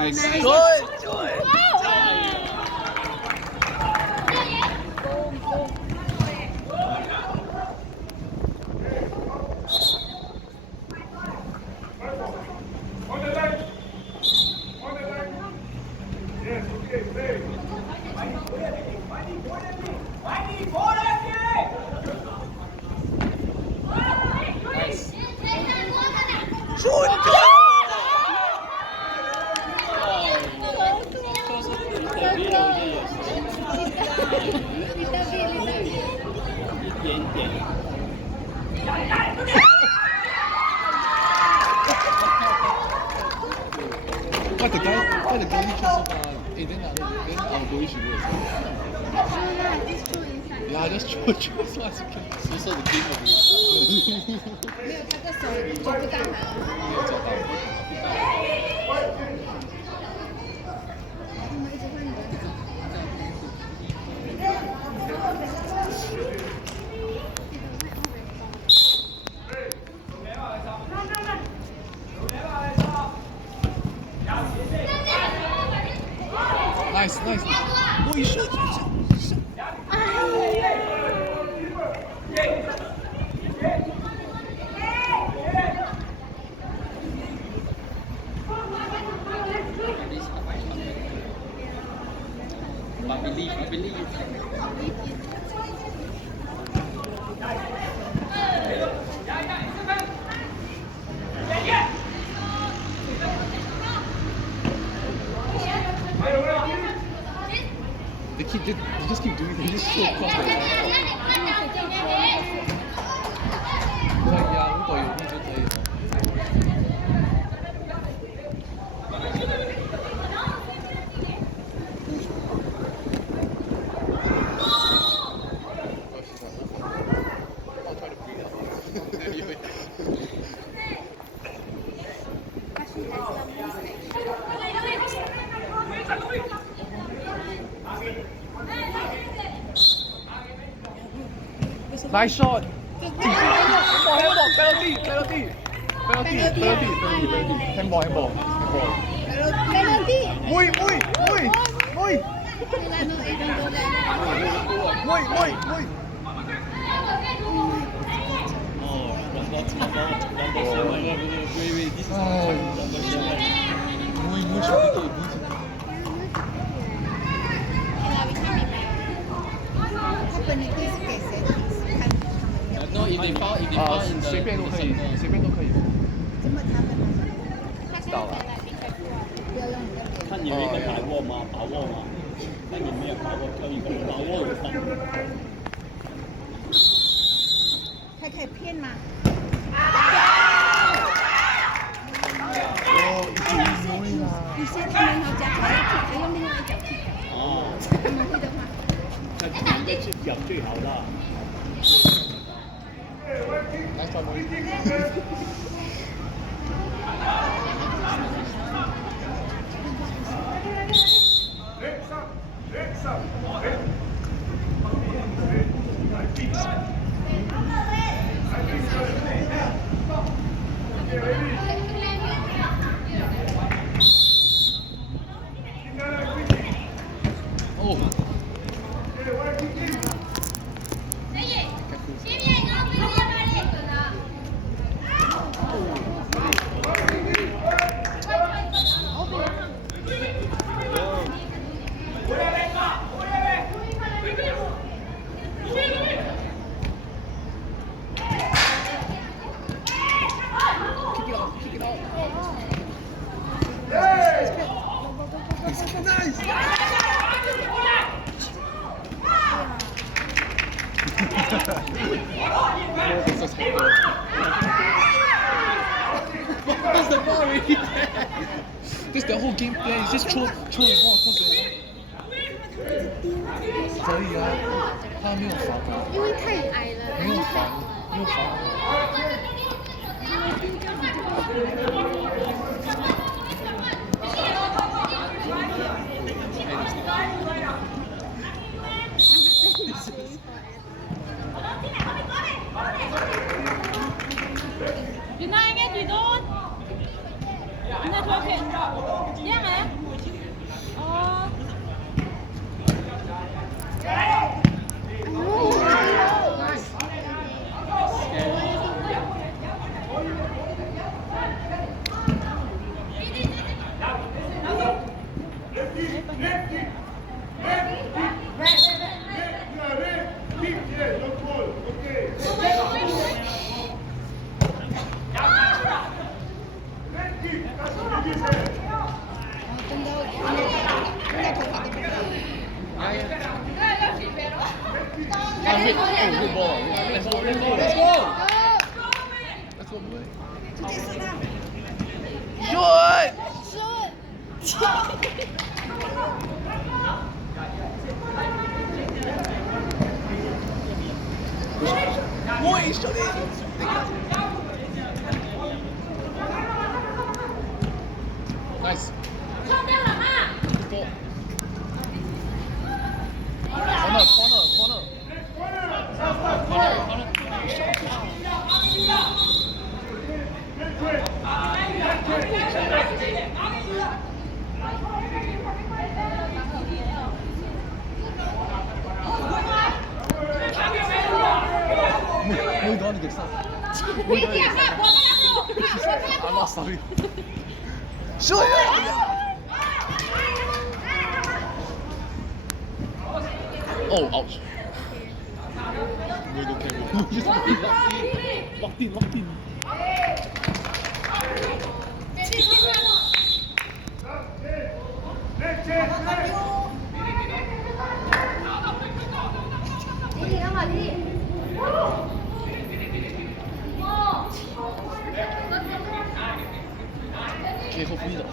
Nice. Good. Nice. Shoot. Why the goalie kill so far? Hey, then our goalie should do it. Yeah, just throw as long as you can. Just so the game will be. 没有，他的手抓不到好。没有抓到。他们一直换人。Nice, nice. Oh, you shoot. I believe. They just keep doing it. They just throw across the line. Like, yeah, 如果有空就可以。I'll try to bring it up. Anyway. Nice shot. Handball, penalty. Handball. Penalty. Muy. Wait, this is muy chiquito. No, if they foul in the 随便都可以。怎么他们知道了。不要用你的脸？看你有一个把握吗？那你没有把握，挑一个把握的上。可以骗吗？有些他们好讲还用另外一脚踢。哦，他们会的话。那哪个是脚最好的？ Nice shot, boy. Oh. That's the ball already there. This the whole game plan is just throw the ball across the line. 可以啊，他没有防啊，因为太矮了，没有防，没有防。Việt Nam nghe tùy tốt. Việt Nam thôi kìa. Nhé mà. Good ball. Let's go. Let's go. Let's go. Let's go, boy. Shoot! Boy, shoot it. Nice. Ball. Corner. Muy down the side. I'm not sorry. Shoot! Oh, ouch. Locked in. Okay, hopefully not.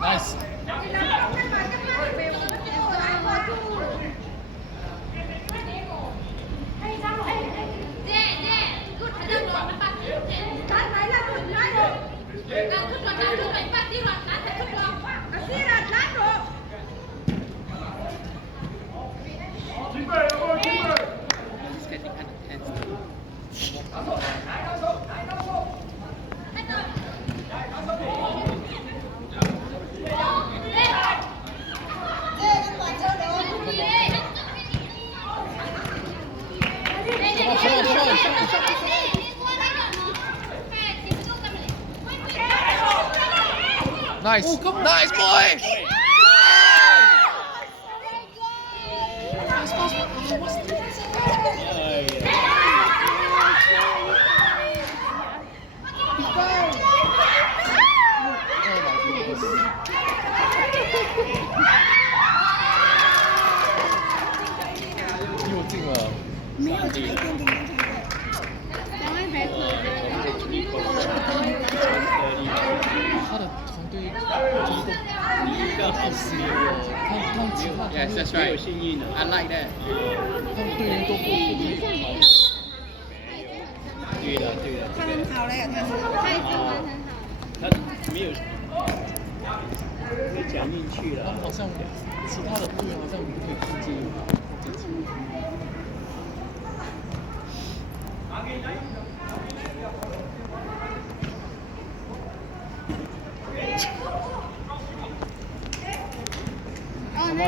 Nice. Nice. Nice, boy. Yes, that's right. I like that. 他们队员都不对的。他很好了，他是他已经玩很好。他没有被讲进去了。他们好像其他的队员好像不可以看见。哦，那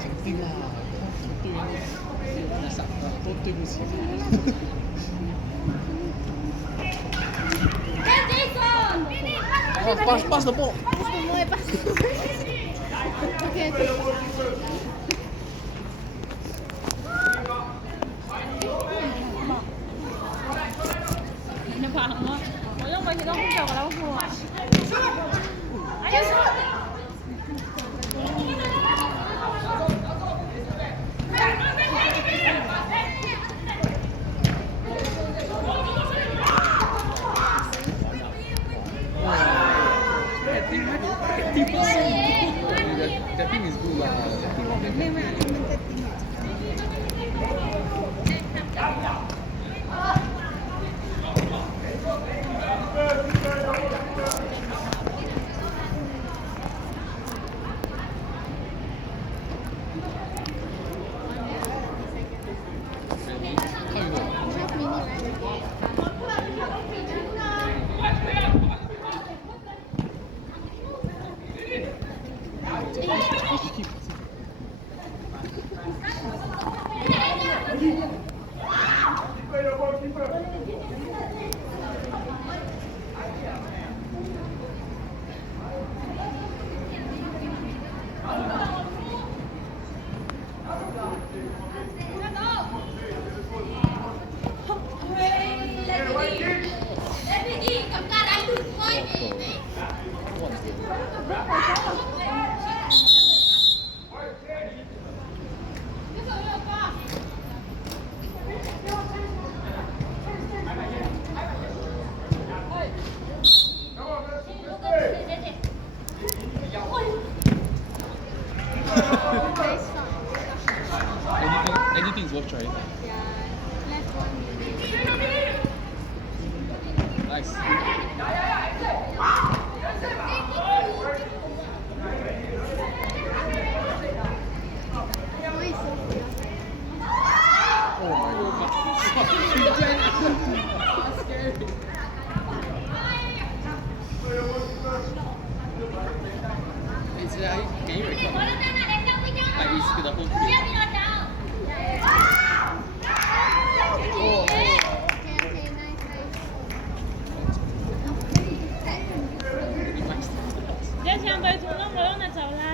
肯定啦，他队员都傻的，都对不起他。pass the ball. OK。你跑吗？我用过去都很久了，我。哎呀！That thing is good lah. 另外，他们在盯我。Anything's worth trying. Nice. Oh my It's can you record? Like it's the whole video. Để xem với chúng nó mới là cháu là